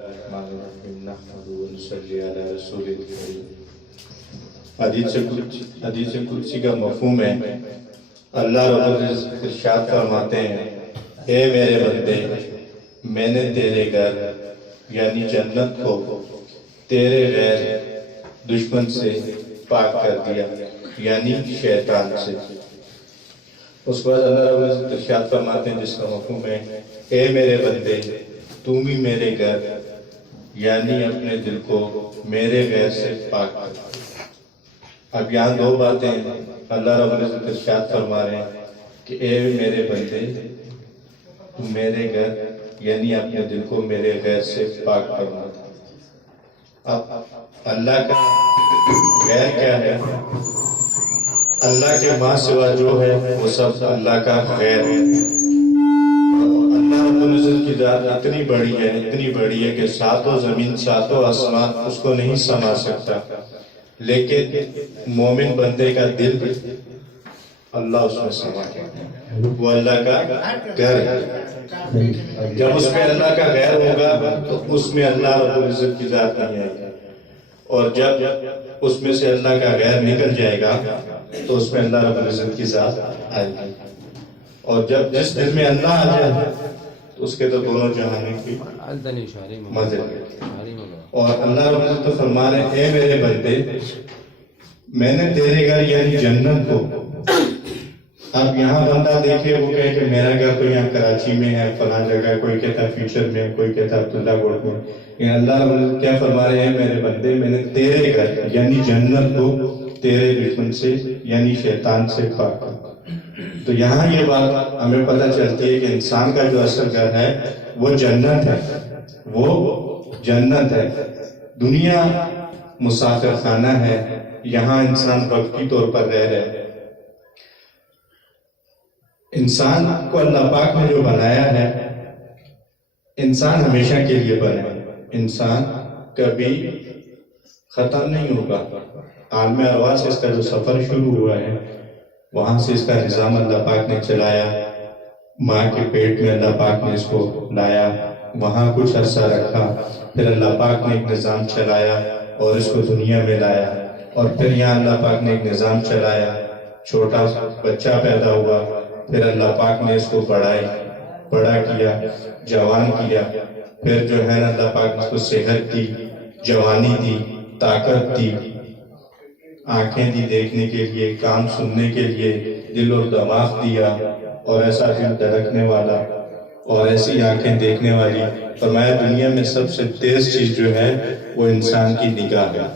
الرحمن الرحیم نحمده ونصلی علی رسول الکریم۔ حدیث قدسی کا مفہوم ہے، اللہ رب العزت ارشاد فرماتے ہیں، اے میرے بندے، میں نے تیرے گھر یعنی جنت کو تیرے غیر دشمن سے پاک کر دیا، یعنی شیطان سے۔ اس کے بعد اللہ رب العزت ارشاد فرماتے ہیں جس کا مفہوم ہے، اے میرے بندے، تم بھی میرے گھر یعنی اپنے دل کو میرے غیر سے پاک کر۔ اب یہاں دو باتیں اللہ رب العزت ارشاد فرما رہے ہیں کہ اے میرے بندے، تم میرے گھر یعنی اپنے دل کو میرے غیر سے پاک کرنا۔ اب اللہ کا غیر کیا ہے؟ اللہ کے ماں سوا جو ہے وہ سب اللہ کا غیر ہے۔ اللہ رب العزت کی ذات اتنی بڑی ہے کہ ساتوں زمین ساتوں آسمان اس کو نہیں سما سکتا، لیکن مومن بندے کا دل بھی اللہ اس میں سما ہے، وہ اللہ کا گھر ہے۔ جب اس میں اللہ کا غیر ہوگا تو اس میں اللہ رب العزت کی ذات نہیں آئے گی، اور جب اس میں سے اللہ کا غیر نکل جائے گا تو اس میں اللہ رب العزت کی ذات آئے گی، اور جب جس دل میں اللہ آ جائے تو اس کے تو دونوں جہانوں کی مزے۔ اور اللہ رب العزت تو فرما رہے ہیں، اے میرے بندے، میں نے تیرے گھر یعنی جنت کو، اب یہاں بندہ دیکھے وہ کہے کہ میرا گھر تو یہاں کراچی میں ہے، فلاں جگہ، کوئی کہتا ہے فیوچر میں، کوئی کہتا ہے عبداللہ گوٹ میں، لیکن اللہ رب العزت کیا فرما رہے ہیں، میرے بندے، میں نے تیرے گھر یعنی جنت کو تیرے دشمن سے یعنی شیطان سے پاک کر۔ تو یہاں یہ بات ہمیں پتہ چلتی ہے کہ انسان کا جو اصل گھر ہے وہ جنت ہے، وہ جنت ہے۔ دنیا مسافر خانہ ہے، یہاں انسان وقتی طور پر رہ رہے۔ انسان کو اللہ پاک نے جو بنایا ہے، انسان ہمیشہ کے لیے بنا ہے، انسان کبھی ختم نہیں ہوگا۔ عالم ارواح سے اس کا جو سفر شروع ہوا ہے، وہاں سے اس کا نظام اللہ پاک نے چلایا، ماں کے پیٹ میں اللہ پاک نے اس کو لایا، وہاں کچھ عرصہ رکھا، پھر اللہ پاک نے ایک نظام چلایا اور اس کو دنیا میں لایا، اور پھر یہاں اللہ پاک نے ایک نظام چلایا، چھوٹا بچہ پیدا ہوا، پھر اللہ پاک نے اس کو بڑا کیا، جوان کیا، پھر جو ہے اللہ پاک نے اس کو صحت دی، جوانی دی، طاقت دی، آنکھیں دی دیکھنے کے لیے، کان سننے کے لیے، دل اور دماغ دیا، اور ایسا دل دھڑکنے والا اور ایسی آنکھیں دیکھنے والی۔ فرمایا دنیا میں سب سے تیز چیز جو ہے وہ انسان کی نگاہ ہے۔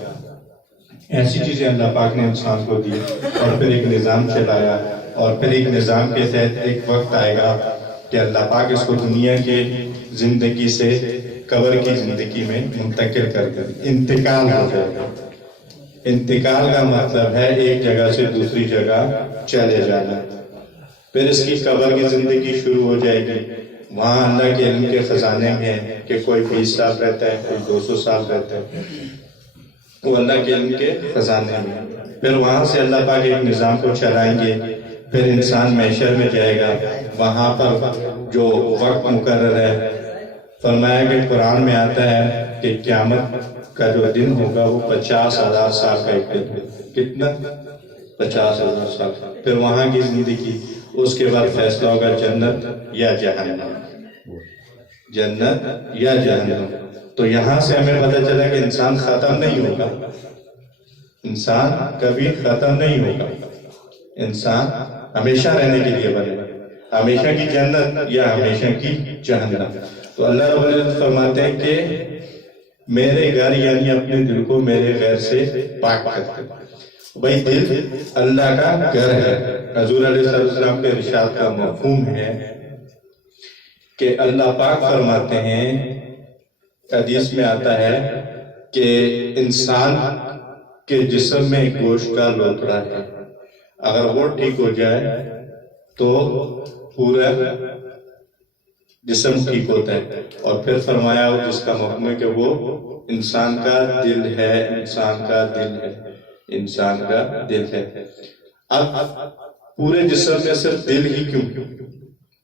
ایسی چیزیں اللہ پاک نے انسان کو دی، اور پھر ایک نظام چلایا، اور پھر ایک نظام کے تحت ایک وقت آئے گا کہ اللہ پاک اس کو دنیا کے زندگی سے قبر کی زندگی میں منتقل کر دے، انتقال ہو جائے گا۔ انتقال کا مطلب ہے ایک جگہ سے دوسری جگہ چلے جانا۔ پھر اس کی قبر کی زندگی شروع ہو جائے گی، وہاں اللہ کے علم کے خزانے میں ہے کہ کوئی 20 سال رہتا ہے، کوئی 200 سال رہتا ہے، وہ اللہ کے علم کے خزانے میں۔ پھر وہاں سے اللہ پاک ایک نظام کو چلائیں گے، پھر انسان محشر میں جائے گا، وہاں پر جو وقت مقرر ہے، فرمایا کہ قرآن میں آتا ہے کہ قیامت کا جو دن ہوگا وہ 50,000 سال کا ایک دن ہے۔ کتنا؟ 50,000 سال۔ پھر وہاں کی زندگی، اس کے بعد فیصلہ ہوگا جنت یا جہنم، جنت یا جہنم۔ تو یہاں سے ہمیں پتہ چلا کہ انسان ختم نہیں ہوگا، انسان کبھی ختم نہیں ہوگا، انسان ہمیشہ رہنے کے لیے بنے، ہمیشہ کی جنت یا ہمیشہ کی جہنم۔ تو اللہ رب العزت فرماتے ہیں کہ میرے گھر یعنی اپنے دل کو میرے غیر سے پاک کرتے۔ بھائی دل اللہ کا گھر ہے۔ حضور علیہ السلام کے ارشاد کا مفہوم ہے کہ اللہ پاک فرماتے ہیں، حدیث میں آتا ہے کہ انسان کے جسم میں ایک گوشت کا لوتھڑا ہے، اگر وہ ٹھیک ہو جائے تو پورا جسم ٹھیک ہوتا ہے۔ اور پھر فرمایا جس کا مفہوم ہے کہ وہ انسان کا دل ہے، انسان کا دل ہے، انسان کا دل ہے۔ اب پورے جسم میں صرف دل ہی کیوں،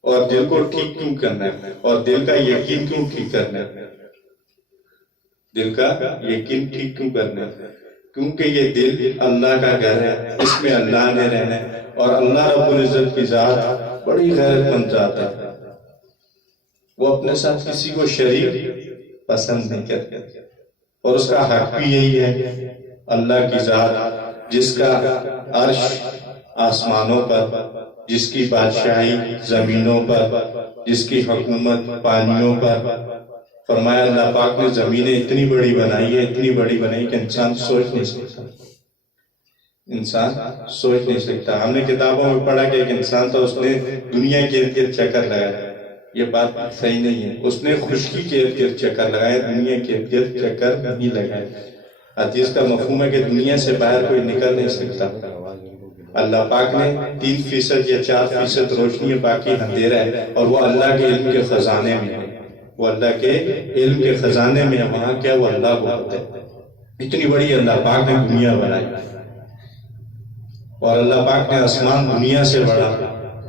اور دل کو ٹھیک کیوں کرنا ہے، اور دل کا یقین کیوں ٹھیک کرنا ہے؟ دل کا یقین ٹھیک کیوں کرنا ہے؟ کیونکہ یہ دل اللہ کا گھر ہے، اس میں اللہ نے رہنا ہے، اور اللہ رب العزت کی ذات بڑی غیرت مند ذات ہے، وہ اپنے ساتھ کسی کو شریک پسند نہیں کرتے، اور اس کا حق بھی یہی ہے۔ اللہ کی ذات جس کا عرش آسمانوں پر، جس کی بادشاہی زمینوں پر، جس کی حکومت پانیوں پر، فرمایا اللہ پاک نے زمینیں اتنی بڑی بنائی ہے، اتنی بڑی بنائی کہ انسان سوچ نہیں سکتا، انسان سوچ نہیں سکتا۔ ہم نے کتابوں میں پڑھا کہ ایک انسان تھا، اس نے دنیا کے ارد گرد چکر لگایا، یہ بات صحیح نہیں ہے، اس نے خشکی کے ارد گرد چکر لگایا، دنیا کے ارد گرد چکر نہیں لگایا۔ حدیث کا مفہوم ہے کہ دنیا سے باہر کوئی نکل نہیں سکتا۔ اللہ پاک نے 3% یا 4% روشنی ہے، باقی اندھیرا ہے، اور وہ اللہ کے علم کے خزانے میں ہے، وہ اللہ کے علم کے خزانے میں ہے، وہاں کیا وہ اللہ کو ہوتا ہے۔ اتنی بڑی اللہ پاک نے دنیا بنائی، اور اللہ پاک نے آسمان دنیا سے بڑا،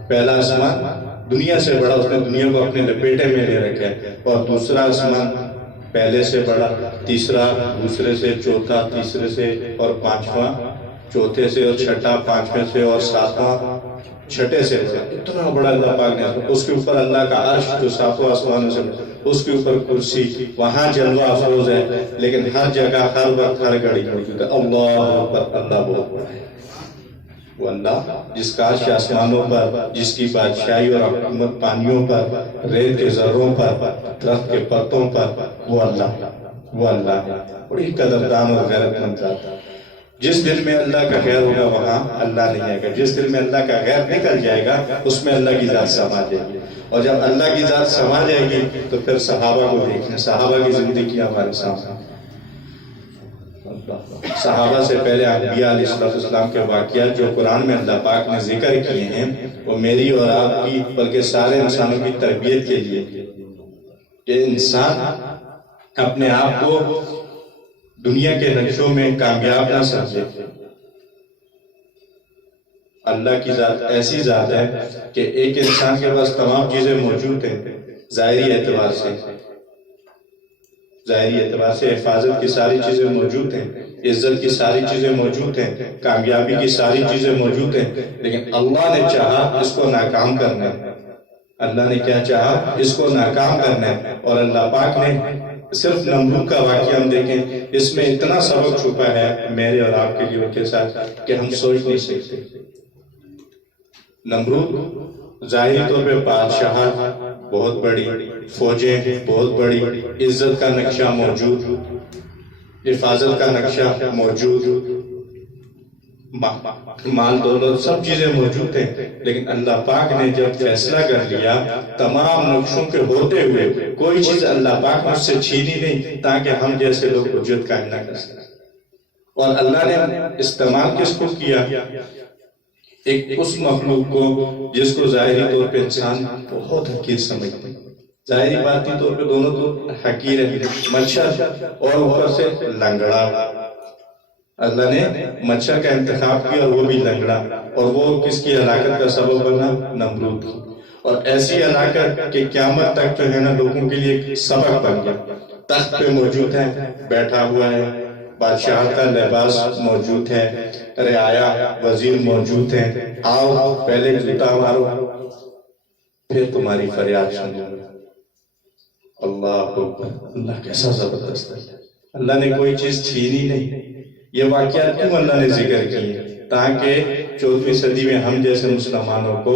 پہلا آسمان دنیا سے بڑا، اس نے دنیا کو اپنے لپیٹے میں لے رکھا ہے، اور دوسرا آسمان پہلے سے بڑا، تیسرا دوسرے سے، چوتھا تیسرے سے، اور پانچواں چوتھے سے، اور چھٹا پانچویں سے، اور ساتواں چھٹے سے بڑا۔ اتنا بڑا اللہ پاک نے، اس کے اوپر اللہ کا عرش جو ساتوں آسمانوں سے، اس کے اوپر کرسی، وہاں جلوہ افروز ہے، لیکن ہر جگہ ہر وقت ہر گھڑی کیونکہ اللہ اکبر، اللہ بہت بڑا ہے۔ وہ اللہ جس کا عرش آسمانوں پر، جس کی بادشاہی اور حکومت پانیوں پر، ریت کے ذروں پر، درخت کے پتوں پر، وہ اللہ بڑی قدردان اور غیرت مند ذات ہے۔ جس دل میں اللہ کا غیر ہوگا وہاں اللہ نہیں آئے گا، جس دل میں اللہ کا غیر نکل جائے گا اس میں اللہ کی ذات سما جائے گی، اور جب اللہ کی ذات سما جائے گی تو پھر صحابہ کو دیکھنا، صحابہ کی زندگی ہمارے سامنے، صحابہ سے پہلے انبیاء علیہ السلام کے واقعات جو قرآن میں اللہ پاک نے ذکر کیے ہیں، وہ میری اور آپ کی بلکہ سارے انسانوں کی تربیت کے لیے کہ انسان اپنے آپ کو دنیا کے نقشوں میں کامیاب نہ سمجھے۔ اللہ کی ذات ایسی ذات ہے کہ ایک انسان کے پاس تمام چیزیں موجود ہیں، ظاہری اعتبار سے حفاظت کی ساری چیزیں موجود ہیں، عزت کی ساری چیزیں موجود ہیں، کامیابی کی ساری چیزیں موجود ہیں، لیکن اللہ نے چاہا اس کو ناکام کرنا ہے۔ اللہ نے کیا چاہا؟ اس کو ناکام کرنا ہے، اور اللہ پاک نے صرف نمرود کا واقعہ ہم دیکھیں، اس میں اتنا سبق چھپا ہے میرے اور آپ کے لیے کے ساتھ کہ ہم سوچ نہیں سکتے۔ نمرود ظاہری طور پہ بادشاہت بہت بڑی، فوجیں بہت بڑی، عزت کا نقشہ موجود، حفاظت کا نقشہ موجود، مال دولت سب چیزیں موجود ہیں، لیکن اللہ پاک نے جب فیصلہ کر لیا تمام نقشوں کے ہوتے ہوئے کوئی چیز اللہ پاک مجھ سے چھینی نہیں تاکہ ہم جیسے لوگ حجت قائم نہ کر سکیں۔ اور اللہ نے استعمال کس کو کیا؟ ایک اس مخلوق کو جس کو ظاہری طور پہ انسان بہت حقیر سمجھتے ہیں، ظاہری باطنی طور پہ دونوں تو حقیر ہے، مچھر اور اوپر سے لنگڑا۔ اللہ نے مچھر کا انتخاب کیا اور وہ بھی لنگڑا، اور وہ کس کی ہلاکت کا سبب بنا؟ نمرود کی، اور ایسی ہلاکت کہ قیامت تک جو ہے نا لوگوں کے لیے ایک سبق بن گیا۔ تخت پہ موجود ہے، بیٹھا ہوا ہے، بادشاہ کا لباس موجود ہے، رعایا وزیر موجود ہے، آؤ پہلے جوتا مارو پھر تمہاری فریاد سنو۔ اللہ اکبر، اللہ کیسا زبردست ہے، اللہ نے کوئی چیز چھینی نہیں۔ یہ واقعات کیوں اللہ نے ذکر کیے؟ تاکہ 14ویں صدی میں ہم جیسے مسلمانوں کو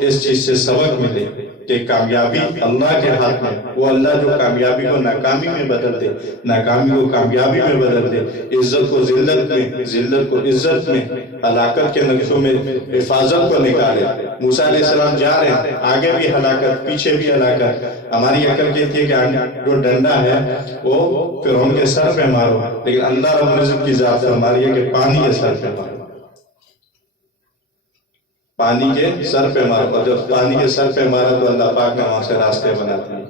اس چیز سے سبق ملے کہ کامیابی اللہ کے ہاتھ میں، وہ اللہ جو کامیابی کو ناکامی میں بدل دے، ناکامی کو کامیابی میں بدل دے، عزت کو ذلت میں، ذلت کو عزت میں، ہلاکت کے نقشوں میں حفاظت کو نکالے۔ موسیٰ علیہ السلام جا رہے ہیں، آگے بھی ہلاکت پیچھے بھی ہلاکت۔ ہماری عقل کہتی ہے کہ جو ڈنڈا ہے وہ فرعون کے سر پہ مارو، لیکن اللہ رب العزت کی ذات فرما رہی ہے کہ پانی کے سر پہ مارو، پانی کے سر پہ مارو۔ اور جب پانی کے سر پہ مارا تو اللہ پاک نے وہاں سے راستے بنا دیے،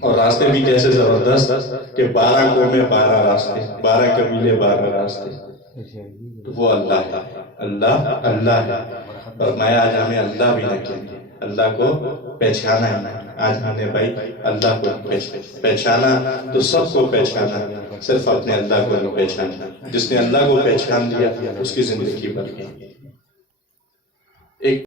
اور راستے بھی کیسے زبردست کہ 12 قومیں 12 راستے، 12 قبیلے 12 راستے۔ تو وہ اللہ ہے، اللہ ہے۔ فرمایا آج ہمیں اللہ بھی نہ کہیں، اللہ کو پہچانا ہی نہیں۔ آج ہم نے بھائی اللہ کو پہچانا تو سب کو پہچانا۔ صرف اپنے اللہ کو نہ پہچانا. جس نے اللہ کو پہچان لیا اس کی زندگی بن گئی. ایک